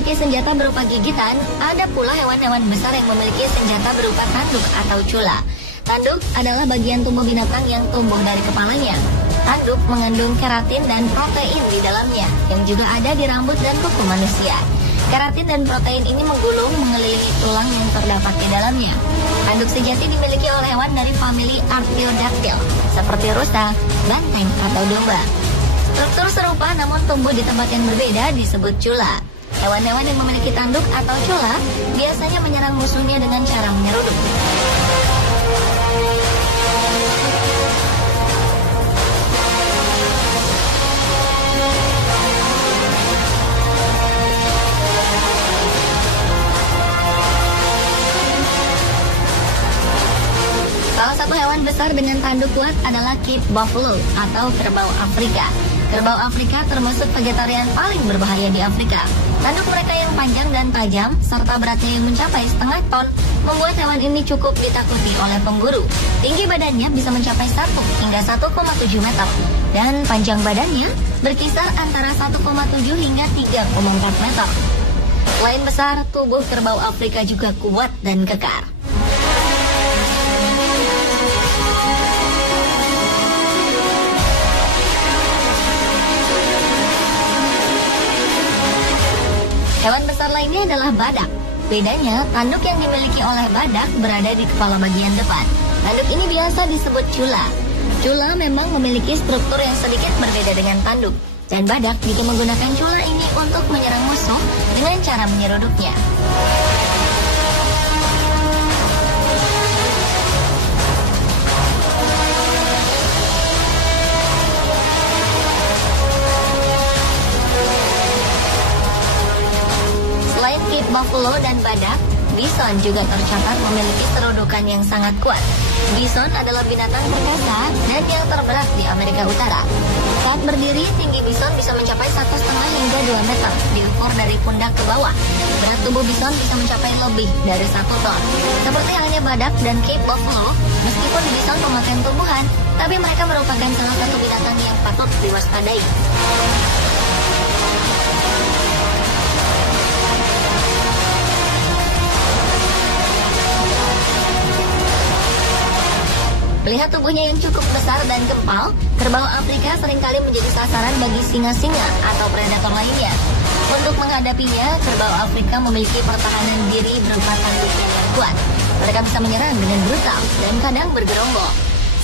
memiliki senjata berupa gigitan, ada pula hewan-hewan besar yang memiliki senjata berupa tanduk atau cula. Tanduk adalah bagian tubuh binatang yang tumbuh dari kepalanya. Tanduk mengandung keratin dan protein di dalamnya, yang juga ada di rambut dan kuku manusia. Keratin dan protein ini menggulung mengelilingi tulang yang terdapat di dalamnya. Tanduk sejati dimiliki oleh hewan dari famili Artiodactyl, seperti rusa, banteng, atau domba. Struktur serupa namun tumbuh di tempat yang berbeda disebut cula. Hewan-hewan yang memiliki tanduk atau cula biasanya menyerang musuhnya dengan cara menyeruduk. Salah satu hewan besar dengan tanduk kuat adalah Cape Buffalo atau kerbau Afrika. Kerbau Afrika termasuk vegetarian paling berbahaya di Afrika. Tanduk mereka yang panjang dan tajam serta beratnya yang mencapai setengah ton membuat hewan ini cukup ditakuti oleh pemburu. Tinggi badannya bisa mencapai 1 hingga 1,7 meter dan panjang badannya berkisar antara 1,7 hingga 3,4 meter. Selain besar, tubuh kerbau Afrika juga kuat dan kekar. Hewan besar lainnya adalah badak. Bedanya, tanduk yang dimiliki oleh badak berada di kepala bagian depan. Tanduk ini biasa disebut cula. Cula memang memiliki struktur yang sedikit berbeda dengan tanduk. Dan badak juga menggunakan cula ini untuk menyerang musuh dengan cara menyeruduknya. Selain Cape Buffalo dan badak, bison juga tercatat memiliki serudukan yang sangat kuat. Bison adalah binatang perkasa dan yang terberat di Amerika Utara. Saat berdiri, tinggi bison bisa mencapai 1,5 hingga 2 meter, diukur dari pundak ke bawah. Berat tubuh bison bisa mencapai lebih dari 1 ton. Seperti halnya badak dan Cape Buffalo, meskipun bison pemakan tumbuhan, tapi mereka merupakan salah satu binatang yang patut diwaspadai. Melihat tubuhnya yang cukup besar dan gempal, kerbau Afrika seringkali menjadi sasaran bagi singa-singa atau predator lainnya. Untuk menghadapinya, kerbau Afrika memiliki pertahanan diri berupa tanduknya yang kuat. Mereka bisa menyerang dengan brutal dan kadang bergerombol.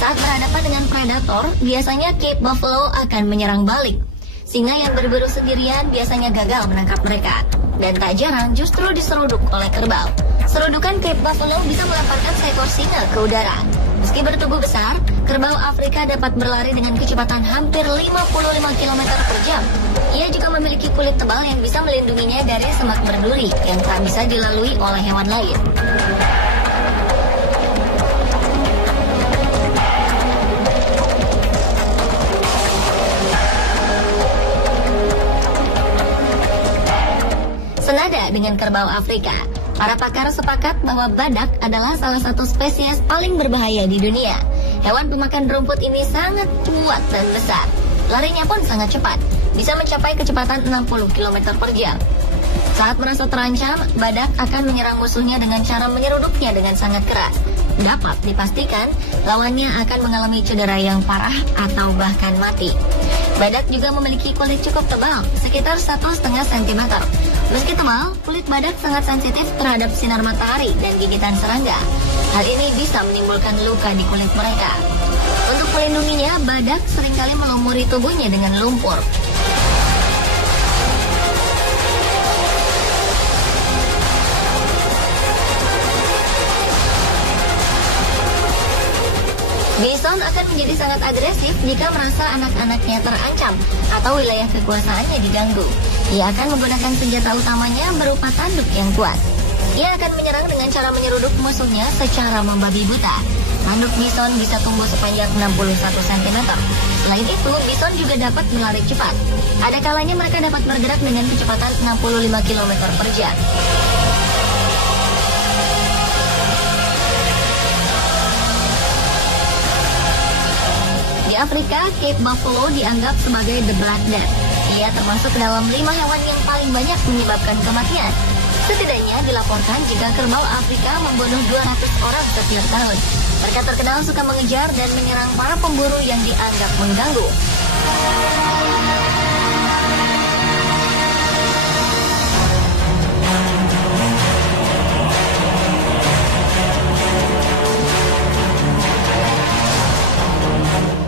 Saat berhadapan dengan predator, biasanya Cape Buffalo akan menyerang balik. Singa yang berburu sendirian biasanya gagal menangkap mereka, dan tak jarang justru diseruduk oleh kerbau. Serudukan Cape Buffalo bisa melemparkan seekor singa ke udara. Meski bertubuh besar, kerbau Afrika dapat berlari dengan kecepatan hampir 55 km per jam. Ia juga memiliki kulit tebal yang bisa melindunginya dari semak berduri yang tak bisa dilalui oleh hewan lain. Senada dengan kerbau Afrika, para pakar sepakat bahwa badak adalah salah satu spesies paling berbahaya di dunia. Hewan pemakan rumput ini sangat kuat dan besar. Larinya pun sangat cepat, bisa mencapai kecepatan 60 km per jam. Saat merasa terancam, badak akan menyerang musuhnya dengan cara menyeruduknya dengan sangat keras. Dapat dipastikan, lawannya akan mengalami cedera yang parah atau bahkan mati. Badak juga memiliki kulit cukup tebal, sekitar 1,5 cm. Meski tebal, kulit badak sangat sensitif terhadap sinar matahari dan gigitan serangga. Hal ini bisa menimbulkan luka di kulit mereka. Untuk melindunginya, badak seringkali melumuri tubuhnya dengan lumpur. Bison akan menjadi sangat agresif jika merasa anak-anaknya terancam atau wilayah kekuasaannya diganggu. Ia akan menggunakan senjata utamanya berupa tanduk yang kuat. Ia akan menyerang dengan cara menyeruduk musuhnya secara membabi buta. Tanduk bison bisa tumbuh sepanjang 61 cm. Selain itu, bison juga dapat berlari cepat. Ada kalanya mereka dapat bergerak dengan kecepatan 65 km per jam. Di Afrika, Cape Buffalo dianggap sebagai the Black Death. Ia termasuk dalam 5 hewan yang paling banyak menyebabkan kematian. Setidaknya dilaporkan jika kerbau Afrika membunuh 200 orang setiap tahun. Mereka terkenal suka mengejar dan menyerang para pemburu yang dianggap mengganggu.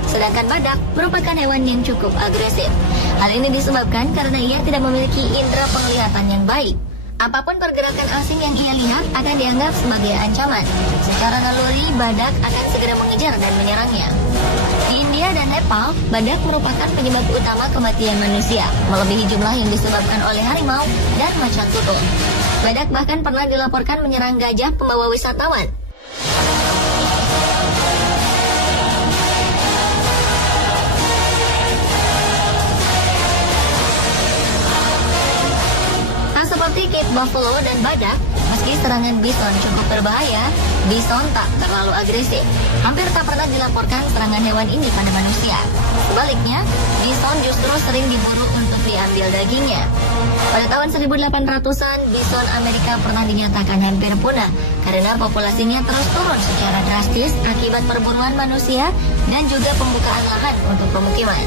Sedangkan badak merupakan hewan yang cukup agresif. Hal ini disebabkan karena ia tidak memiliki indera penglihatan yang baik. Apapun pergerakan asing yang ia lihat akan dianggap sebagai ancaman. Secara naluri, badak akan segera mengejar dan menyerangnya. Di India dan Nepal, badak merupakan penyebab utama kematian manusia, melebihi jumlah yang disebabkan oleh harimau dan macan tutul. Badak bahkan pernah dilaporkan menyerang gajah pembawa wisatawan. Seperti kit buffalo dan badak, meski serangan bison cukup berbahaya, bison tak terlalu agresif. Hampir tak pernah dilaporkan serangan hewan ini pada manusia. Sebaliknya, bison justru sering diburu untuk diambil dagingnya. Pada tahun 1800-an, bison Amerika pernah dinyatakan hampir punah karena populasinya terus turun secara drastis akibat perburuan manusia dan juga pembukaan lahan untuk pemukiman.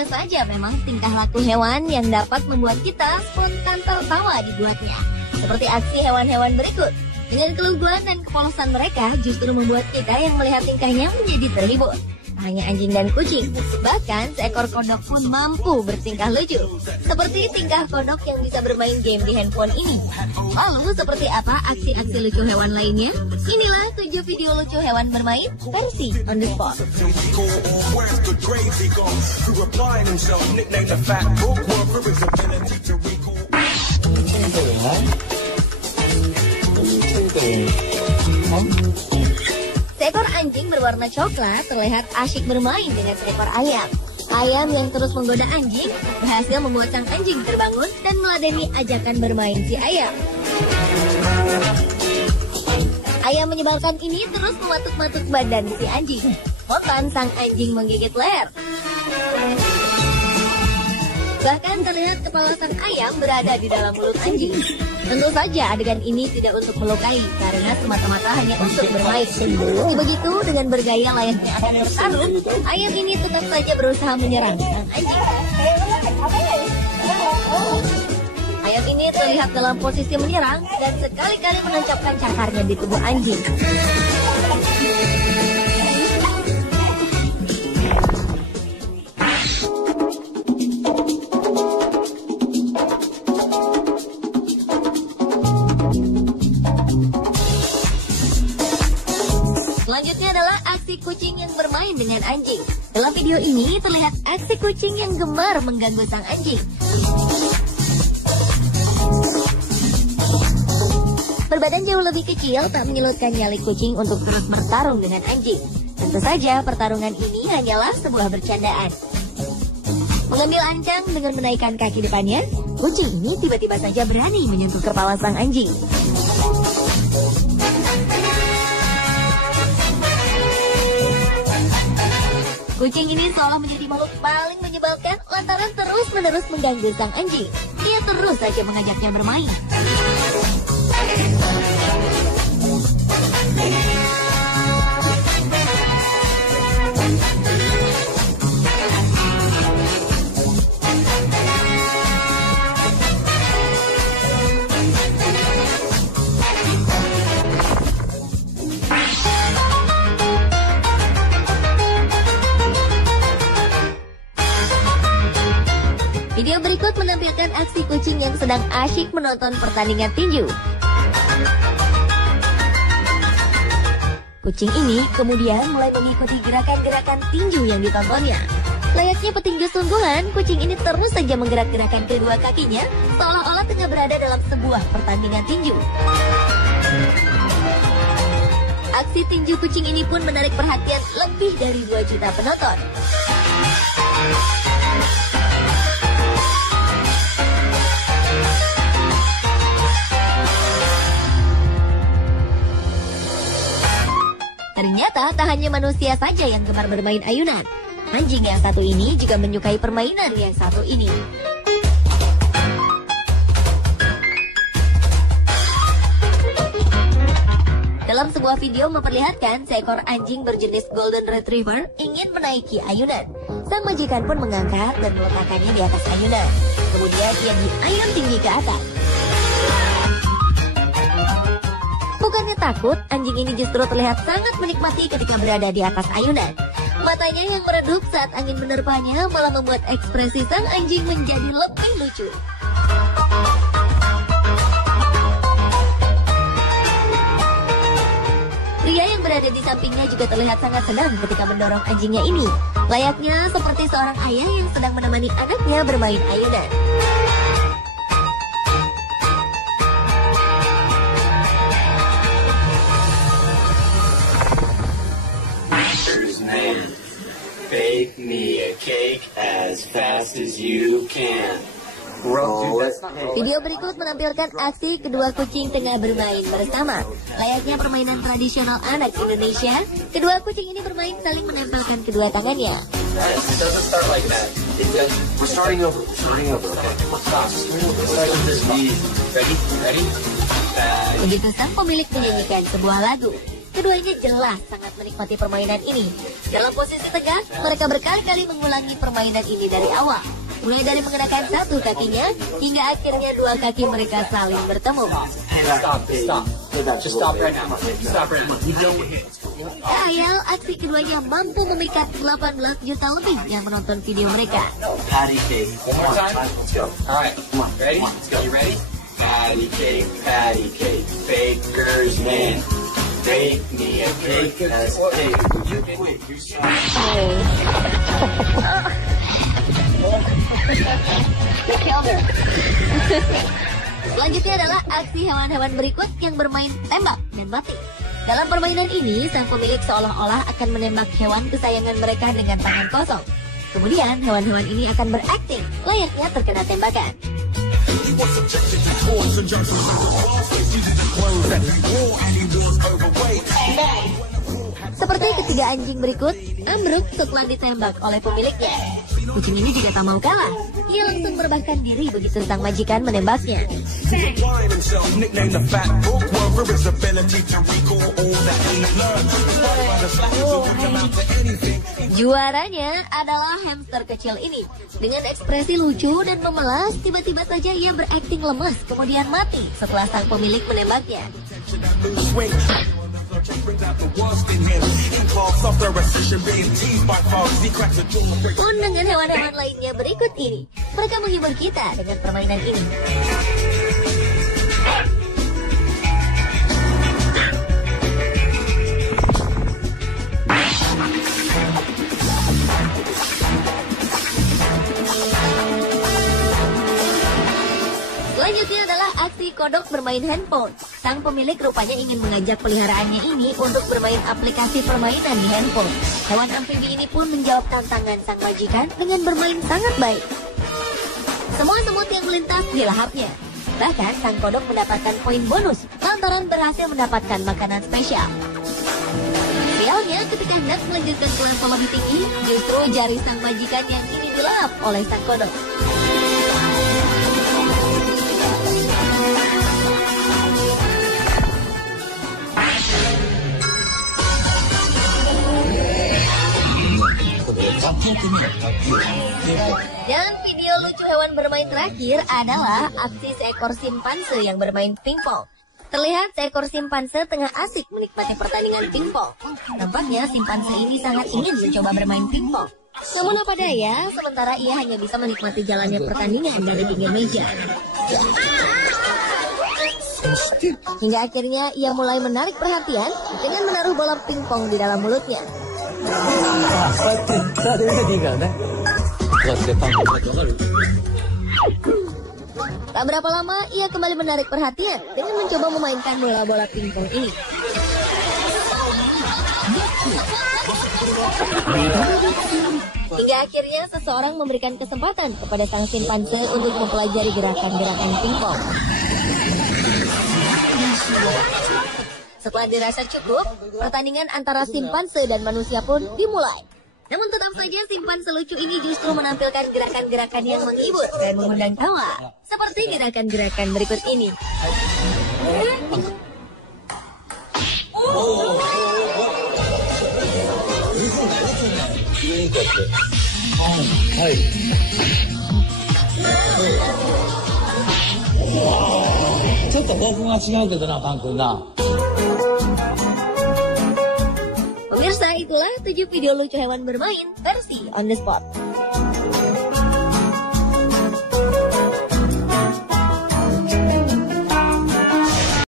Ada saja memang tingkah laku hewan yang dapat membuat kita spontan tertawa dibuatnya. Seperti aksi hewan-hewan berikut. Dengan keluguan dan kepolosan mereka justru membuat kita yang melihat tingkahnya menjadi terhibur. Tak hanya anjing dan kucing, bahkan seekor kodok pun mampu bertingkah lucu. Seperti tingkah kodok yang bisa bermain game di handphone ini. Lalu seperti apa aksi-aksi lucu hewan lainnya? Inilah 7 video lucu hewan bermain versi on the spot. Seekor anjing berwarna coklat terlihat asyik bermain dengan seekor ayam. Ayam yang terus menggoda anjing berhasil membuat sang anjing terbangun dan meladeni ajakan bermain si ayam. Ayam menyebalkan ini terus mematuk-matuk badan si anjing. Spontan sang anjing menggigit leher. Bahkan terlihat kepala sang ayam berada di dalam mulut anjing. Tentu saja adegan ini tidak untuk melukai karena semata-mata hanya untuk bermain. Meski begitu, dengan bergaya layaknya akan bertarung, ayam ini tetap saja berusaha menyerang sang anjing. Ayam ini terlihat dalam posisi menyerang dan sekali-kali menancapkan cakarnya di tubuh anjing. Selanjutnya adalah aksi kucing yang bermain dengan anjing. Dalam video ini terlihat aksi kucing yang gemar mengganggu sang anjing. Berbadan jauh lebih kecil tak menyulitkan nyali kucing untuk terus bertarung dengan anjing. Tentu saja pertarungan ini hanyalah sebuah bercandaan. Mengambil ancang dengan menaikkan kaki depannya, kucing ini tiba-tiba saja berani menyentuh kepala sang anjing. Kucing ini seolah menjadi makhluk paling menyebalkan lantaran terus-menerus mengganggu sang anjing. Ia terus saja mengajaknya bermain. Video berikut menampilkan aksi kucing yang sedang asyik menonton pertandingan tinju. Kucing ini kemudian mulai mengikuti gerakan-gerakan tinju yang ditontonnya. Layaknya petinju sungguhan, kucing ini terus saja menggerak-gerakkan kedua kakinya, seolah-olah tengah berada dalam sebuah pertandingan tinju. Aksi tinju kucing ini pun menarik perhatian lebih dari 2 juta penonton. Ternyata tak hanya manusia saja yang gemar bermain ayunan. Anjing yang satu ini juga menyukai permainan yang satu ini. Dalam sebuah video memperlihatkan seekor anjing berjenis Golden Retriever ingin menaiki ayunan. Sang majikan pun mengangkat dan meletakkannya di atas ayunan. Kemudian ia diayun tinggi ke atas. Bukannya takut, anjing ini justru terlihat sangat menikmati ketika berada di atas ayunan. Matanya yang meredup saat angin menerpanya malah membuat ekspresi sang anjing menjadi lebih lucu. Pria yang berada di sampingnya juga terlihat sangat senang ketika mendorong anjingnya ini. Layaknya seperti seorang ayah yang sedang menemani anaknya bermain ayunan. Bake me a cake as fast as you can. Video berikut menampilkan aksi kedua kucing tengah bermain bersama. Layaknya permainan tradisional anak Indonesia, kedua kucing ini bermain saling menempelkan kedua tangannya. Begitu sang pemilik menyanyikan sebuah lagu. Keduanya jelas sangat menikmati permainan ini. Dalam posisi tegak, mereka berkali-kali mengulangi permainan ini dari awal. Mulai dari mengenakan satu kakinya, hingga akhirnya dua kaki mereka saling bertemu. Khayal, aksi keduanya mampu memikat 18 juta lebih yang menonton video mereka. Patty cake. One more time. Let's go. All right. Come on. Ready? Let's go. You ready? Patty cake, baker's man. Bake me a cake as big. You quit. You're sorry. Selanjutnya adalah aksi hewan-hewan berikut yang bermain tembak dan mati. Dalam permainan ini, sang pemilik seolah-olah akan menembak hewan kesayangan mereka dengan tangan kosong. Kemudian, hewan-hewan ini akan berakting layaknya terkena tembakan. Seperti ketiga anjing berikut, ambruk setelah ditembak oleh pemiliknya. Kucing ini juga tak mau kalah. Ia langsung merebahkan diri begitu sang majikan menembaknya. Juaranya adalah hamster kecil ini. Dengan ekspresi lucu dan memelas, tiba-tiba saja ia berakting lemas kemudian mati setelah sang pemilik menembaknya. Pun dengan hewan-hewan lainnya berikut ini, mereka menghibur kita dengan permainan ini. Selanjutnya adalah aksi kodok bermain handphone. Sang pemilik rupanya ingin mengajak peliharaannya ini untuk bermain aplikasi permainan di handphone. Hewan amfibi ini pun menjawab tantangan sang majikan dengan bermain sangat baik. Semua semut yang melintas dilahapnya. Bahkan sang kodok mendapatkan poin bonus lantaran berhasil mendapatkan makanan spesial. Sialnya ketika hendak melanjutkan ke level lebih tinggi, justru jari sang majikan yang ini dilahap oleh sang kodok. Dan video lucu hewan bermain terakhir adalah aksi seekor simpanse yang bermain pingpong. Terlihat seekor simpanse tengah asik menikmati pertandingan pingpong. Tampaknya simpanse ini sangat ingin mencoba bermain pingpong. Namun apa daya, sementara ia hanya bisa menikmati jalannya pertandingan dari pinggir meja. Hingga akhirnya ia mulai menarik perhatian dengan menaruh bola pingpong di dalam mulutnya. Tak berapa lama, ia kembali menarik perhatian dengan mencoba memainkan bola-bola pingpong ini. Hingga akhirnya seseorang memberikan kesempatan kepada sang simpanse untuk mempelajari gerakan-gerakan pingpong. Setelah dirasa cukup, pertandingan antara simpanse dan manusia pun dimulai. Namun tetap saja simpanse lucu ini justru menampilkan gerakan-gerakan yang menghibur dan mengundang tawa. Seperti gerakan-gerakan berikut ini. Pemirsa, itulah 7 video lucu hewan bermain versi on the spot.